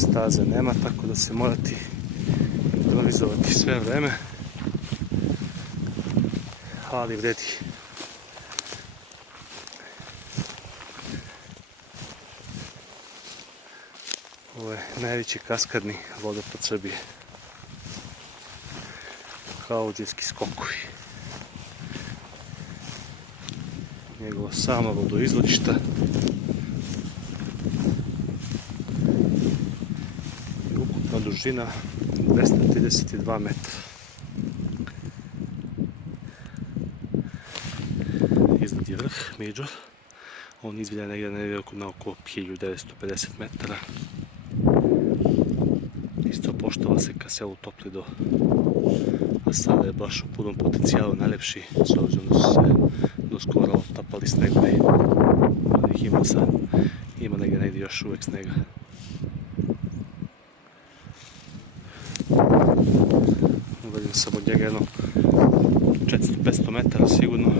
staze nema, tako da se morati improvizovati sve vreme, ali vredi. Ovo je najveći kaskadni vodopad Srbije. Kaluđerski skokovi. Njegova sama vodoizvodišta. I ukupna dužina 232 metra. Iznad je vrh, Međor. On izbilja negdje na oko 1950 metara. Isto poštova se ka selu Toplido, a sada je baš u punom potencijalu najljepši, s obzirom da su se do skora otapali snegovi. Ali ih ima sad, ima negdje još uvek snega. Uvedim sam od njega jedno 400-500 metara sigurno.